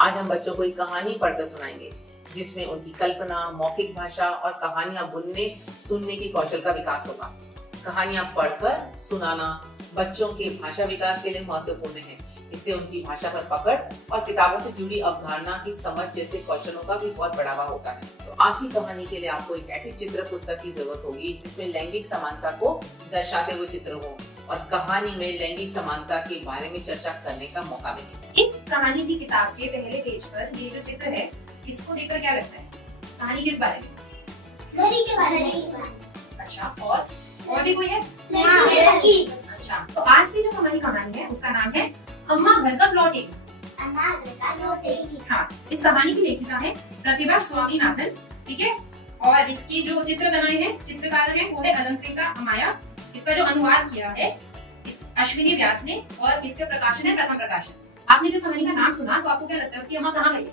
आज हम बच्चों को एक कहानी पढ़कर सुनाएंगे जिसमें उनकी कल्पना, मौखिक भाषा और कहानियां बुनने सुनने की कौशल का विकास होगा। कहानियां पढ़कर सुनाना बच्चों के भाषा विकास के लिए महत्वपूर्ण है। इससे उनकी भाषा पर पकड़ और किताबों से जुड़ी अवधारणा की समझ जैसे कौशलों का भी बहुत बढ़ावा होता है। तो आज की कहानी के लिए आपको एक ऐसी चित्र पुस्तक की जरूरत होगी जिसमें लैंगिक समानता को दर्शाते हुए चित्र हो और कहानी में लैंगिक समानता के बारे में चर्चा करने का मौका मिले। इस कहानी की किताब के पहले पेज पर ये जो चित्र है, इसको देखकर क्या लगता है? कहानी किस बारे में? घड़ी के बारे में। अच्छा, और भी कोई है? लड़की। अच्छा, तो आज की जो हमारी कहानी है उसका नाम है अम्मा घर कब लौटेगी। हाँ, इस कहानी की लेखिका है प्रतिभा स्वामीनाथन, ठीक है। और इसकी जो चित्र बनाए हैं, चित्रकार है वो है अलंकृता अमाया। इसका जो अनुवाद किया है अश्विनी व्यास ने और इसके प्रकाशन है प्रथम प्रकाशन। आपने जो कहानी का नाम सुना तो आपको क्या लगता है उसकी अम्मा कहाँ गई?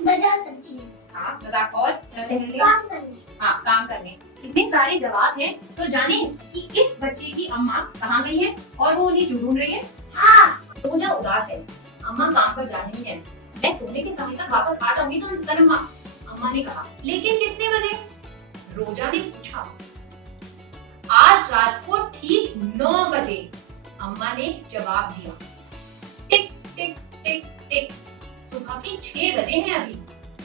बाजार सब्जी। हाँ, बाजार और काम करने। हाँ, काम करने। इतने सारे जवाब हैं, तो जाने कि इस बच्चे की अम्मा कहाँ गई है और वो उन्हें क्यों ढूंढ रही है। हाँ, रोजा उदास है, अम्मा काम पर जा रही है, मैं सोने के समय तक वापस आ जाऊंगी तो तनम्मा, अम्मा ने कहा। लेकिन कितने बजे? रोजा ने पूछा। आज रात को ठीक 9 बजे, अम्मा ने जवाब दिया। टिक टिक टिक टिक, सुबह के 6 बजे हैं अभी।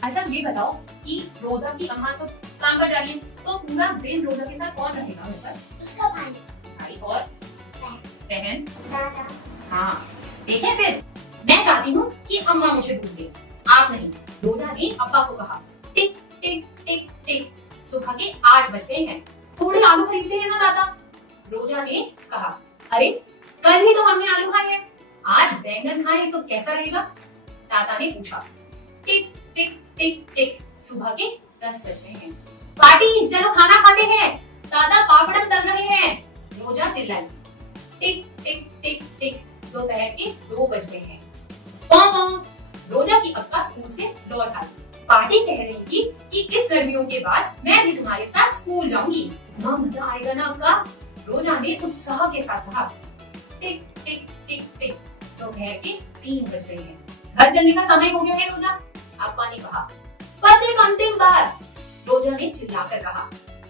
अच्छा, ये बताओ कि रोजा की अम्मा तो काम पर जा रही है, तो पूरा दिन रोजा के साथ कौन रहेगा घर पर? उसका भाई। भाई और बहन। दादा। हाँ, देखें फिर मैं चाहती हूँ कि अम्मा मुझे दूध दे, आप नहीं। रोजा ने अब्बा को कहा। टिक टिक टिक टिक, सुबह के 8 बज गए हैं, थोड़े आलू खरीदते हैं ना दादा, रोजा ने कहा। अरे कल ही तो हमने आलू खाए हैं, आज बैंगन खाए तो कैसा रहेगा? दादा ने पूछा। टिक टिक टिक टिक, सुबह के 10 बज गए हैं। पार्टी, चलो खाना खाते हैं, दादा पापड़ तल रहे हैं, रोजा चिल्लाई। टिक टिक टिक टिक, दोपहर के 2 बज गए हैं। रोजा की अक्का स्कूल से लौट आई। पार्टी कह रही थी कि इस गर्मियों के बाद मैं भी तुम्हारे साथ स्कूल जाऊंगी, इतना मजा आएगा ना अक्का, रोजा ने उत्साह के साथ कहा। टिक टिक टिक टिक, दोपहर के 3 बज गए हैं। घर चलने का समय हो गया है रोजा, अब्बा ने कहा। बस एक अंतिम बार, रोजा ने चिल्लाकर कहा।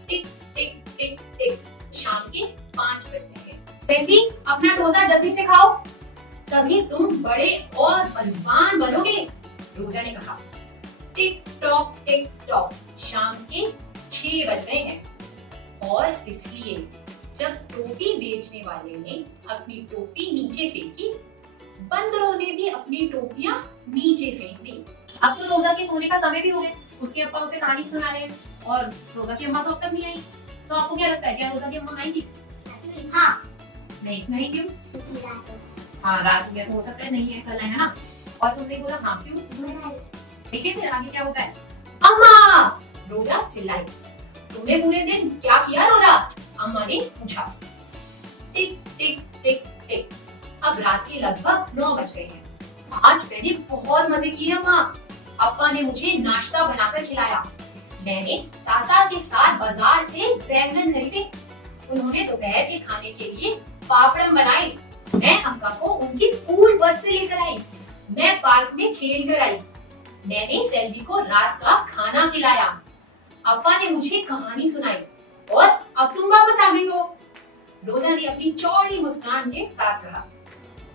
टिक टिक टिक टिक, शाम के 5 बज गए हैं। सैंडी, अपना डोसा जल्दी से खाओ, तभी तुम बड़े और बलवान बनोगे, रोजा ने कहा। टिक टॉक टिक टॉक, शाम के 6 बज गए हैं। और इसलिए जब टोपी बेचने वाले ने अपनी टोपी नीचे फेंकी, बंदरों ने भी अपनी टोपियां नीचे फेंक दी। अब तो रोजा के सोने का समय भी हो गया, उसके अब्बा उसे कहानी सुना रहे हैं और रोजा की अम्मा तो अब तक नहीं आई। तो आपको क्या लगता है, क्या रोजा की अम्मा आएंगी? हाँ। नहीं क्यों? हाँ, रात हो गया तो हो सकता है नहीं है, कल है ना। और तुमने बोला हाँ क्यों? देखिए फिर आगे क्या होता है। अम्मा, रोजा चिल्लाई। तुमने पूरे दिन क्या किया रोजा? अम्मा ने पूछा। टिक टिक टिक टिक, अब रात के लगभग 9 बज गए हैं। आज मैंने बहुत मजे किए अम्मा, अप्पा ने मुझे नाश्ता बनाकर खिलाया, मैंने ताता के साथ बाजार से बैंगन खरीदे, उन्होंने दोपहर के खाने के लिए पापड़म बनाए, मैं अक्का को उनकी स्कूल बस से लेकर आई, मैं पार्क में खेल कर आई, मैंने सेल्वी को रात का खाना खिलाया, अप्पा ने मुझे कहानी सुनाई और अब तुम वापस आ गई हो, रोजा ने अपनी चौड़ी मुस्कान के साथ कहा।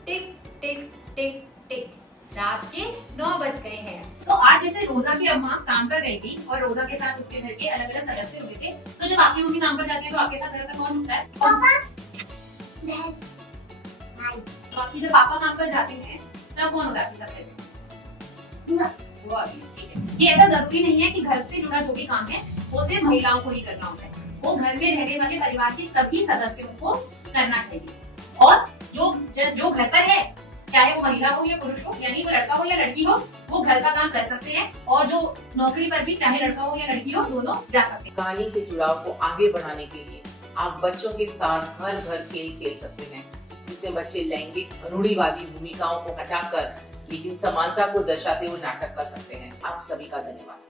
टिक टिक टिक टिक, रात के 9 बज गए हैं। तो आज जैसे रोजा की अम्मा काम पर गई थी और रोजा के साथ उसके घर के अलग अलग सदस्य हुए थे, तो जब आपकी मम्मी काम पर जाती है तो आपके साथ घर पर कौन होता है? पापा। आपकी जब पापा काम पर जाते हैं तब कौन होता है आपके साथ? वो अभी, ठीक है। ये ऐसा जरूरी नहीं है कि घर से जुड़ा जो भी काम है वो सिर्फ महिलाओं को ही करना होता है, वो घर में रहने वाले परिवार के सभी सदस्यों को करना चाहिए। और जो घर पर है, चाहे वो महिला हो या पुरुष हो, यानी वो लड़का हो या लड़की हो, वो घर का काम कर सकते हैं, और जो नौकरी पर भी चाहे लड़का हो या लड़की हो, दोनों जा सकते हैं। कहानी से जुड़ाव को आगे बढ़ाने के लिए आप बच्चों के साथ घर घर खेल खेल सकते हैं, जिसमें बच्चे लैंगिक रूढ़िवादी भूमिकाओं को हटाकर लेकिन समानता को दर्शाते हुए नाटक कर सकते हैं। आप सभी का धन्यवाद।